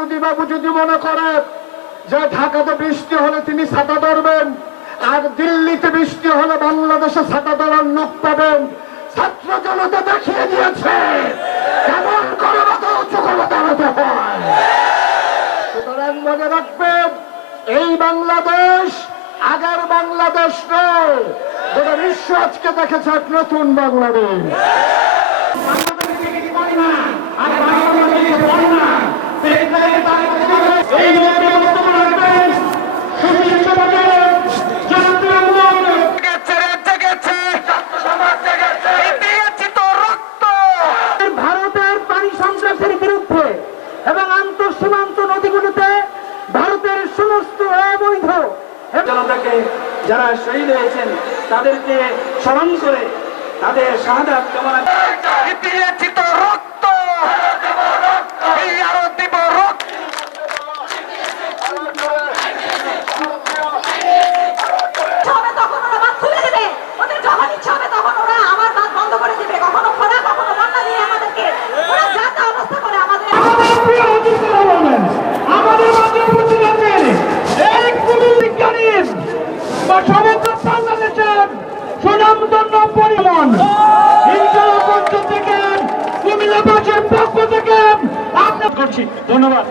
মোদী বাবু যদি মনে করে যে ঢাকাতে বৃষ্টি হলে তিনি ছাতা ধরবেন, আর দিল্লিতে বৃষ্টি হলে বাংলাদেশে ছাতা ধরার নখ পাবেন, ছাত্র জনতা দেখিয়ে দিয়েছে, কেমন করে মতো উঁচু করে দাঁড়াতে হয় মনে রাখবেন, এই বাংলাদেশ আগের বাংলাদেশ নয় গোটা বিশ্ব আজকে দেখেছে এক নতুন বাংলাদেশ। সীমান্ত নদীগুলোতে ভারতের সমস্ত অবৈধ জনতাকে যারা শহীদ হয়েছেন, তাদেরকে স্মরণ করে তাদের শাহাদাত কামনা বা সমগ্র বাংলাদেশের সুনামধন্য পরিমন ইন্টার পক্ষ থেকে পক্ষ থেকে। করছি। ধন্যবাদ।